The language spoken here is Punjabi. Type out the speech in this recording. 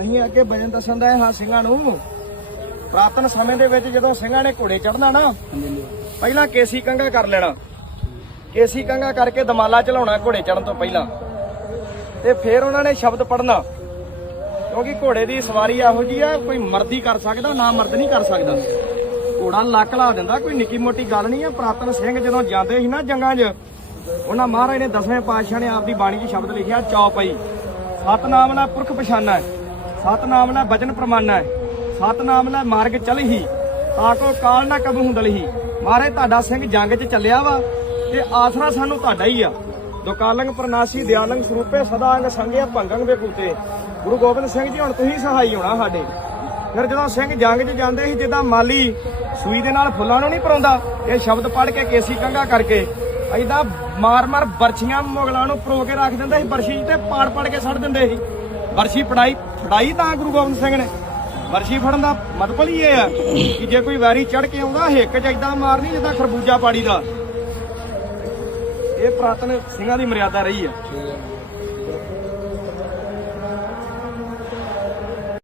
ਅਸੀਂ ਅੱਗੇ ਬਜਨ ਦੱਸਣ ਦਾ ਹਾਂ ਸਿੰਘਾਂ ਨੂੰ। ਪ੍ਰਾਤਨ ਸਮੇਂ ਦੇ ਵਿੱਚ ਜਦੋਂ ਸਿੰਘਾਂ ਨੇ ਘੋੜੇ ਚੜਨਾ ਨਾ, ਪਹਿਲਾਂ ਕੇਸੀ ਕੰਗਾ ਕਰ ਲੈਣਾ। ਕੇਸੀ ਕੰਗਾ ਕਰਕੇ ਦਮਾਲਾ ਚਲਾਉਣਾ ਘੋੜੇ ਚੜਨ ਤੋਂ ਪਹਿਲਾਂ। ਤੇ ਫਿਰ ਉਹਨਾਂ ਨੇ ਸ਼ਬਦ ਪੜਨਾ ਕਿਉਂਕਿ ਘੋੜੇ ਦੀ ਸਵਾਰੀ ਇਹੋ ਜੀ ਆ, ਕੋਈ ਮਰਦੀ ਕਰ ਸਕਦਾ, ਨਾ ਮਰਦ ਨਹੀਂ ਕਰ ਸਕਦਾ। ਘੋੜਾ ਲੱਕ ਲਾ ਦਿੰਦਾ, ਕੋਈ ਨਿੱਕੀ ਮੋਟੀ ਗੱਲ ਨਹੀਂ ਆ। ਪ੍ਰਾਤਨ ਸਿੰਘ ਜਦੋਂ ਜਾਂਦੇ ਸੀ ਨਾ ਜੰਗਾਂ 'ਚ, ਉਹਨਾਂ ਮਹਾਰਾਜ ਨੇ ਦਸਵੇਂ ਪਾਤਸ਼ਾਹ ਨੇ ਆਪਦੀ ਬਾਣੀ 'ਚ ਸ਼ਬਦ ਲਿਖਿਆ, ਚੌਪਈ। ਸਤਨਾਮ ਨਾਲ ਪੁਰਖ ਪਛਾਨਾ। ਸਤਨਾਮ ਨਾਲ ਬਚਨ ਪ੍ਰਮਾਨਾ ਹੈ। ਸਤਨਾਮ ਨਾਲ ਮਾਰਗ ਚਲਹੀ ਤਾਂ ਕੋ ਕਾਲ ਨਾ ਕਬੂ ਹੁੰਦਲਹੀ ਮਾਰੇ ਤੁਹਾਡਾ ਸਿੰਘ ਜੰਗ 'ਚ ਚੱਲਿਆ ਵਾ, ਤੇ ਆਸਰਾ ਸਾਨੂੰ ਤੁਹਾਡਾ ਹੀ ਆ। ਦੁਕਾਲੰਗ ਪ੍ਰਨਾਸੀ ਦਿਆਲੰਗ ਸਰੂਪੇ, ਸਦਾ ਅੰਗ ਸੰਗਿਆ ਭੰਗੰਗ ਦੇ ਬੇਕੂਤੇ ਗੁਰੂ ਗੋਬਿੰਦ ਸਿੰਘ ਜੀ, ਹੁਣ ਤੁਸੀਂ ਸਹਾਈ ਹੋਣਾ ਸਾਡੇ। ਫਿਰ ਜਦੋਂ ਸਿੰਘ ਜੰਗ 'ਚ ਜਾਂਦੇ ਸੀ, ਜਿੱਦਾਂ ਮਾਲੀ ਸੂਈ ਦੇ ਨਾਲ ਫੁੱਲਾਂ ਨੂੰ ਨਹੀਂ ਪਰਾਉਂਦਾ ਇਹ ਸ਼ਬਦ ਪੜ੍ਹ ਕੇ ਕੇਸੀ ਕੰਗਾ ਕਰਕੇ ਐਦਾਂ ਮਾਰ-ਮਾਰ ਬਰਛੀਆਂ ਮੁਗਲਾਂ ਨੂੰ ਪਰੋ ਕੇ ਰੱਖ ਦਿੰਦੇ ਸੀ ਬਰਸ਼ੀ 'ਚ ਤੇ ਪਾੜ ਪੜ ਕੇ ਸੜ ਦਿੰਦੇ ਸੀ। ਵਰਸ਼ੀ ਫੜਾਈ ਫੜਾਈ ਤਾਂ ਗੁਰੂ ਗੋਬਿੰਦ ਸਿੰਘ ਨੇ। ਬਰਛੀ ਫੜਨ ਦਾ ਮਤਲਬ ਹੀ ਇਹ ਆ ਕਿ ਜੇ ਕੋਈ ਵੈਰੀ ਚੜ ਕੇ ਆਉਂਦਾ, ਹਿੱਕ 'ਚ ਐਦਾਂ ਮਾਰਨੀ ਜਿੱਦਾਂ ਖਰਬੂਜਾ ਪਾੜੀ ਦਾ। ਇਹ ਪ੍ਰਾਤਨ ਸਿੰਘਾਂ ਦੀ ਮਰਿਆਦਾ ਰਹੀ ਆ।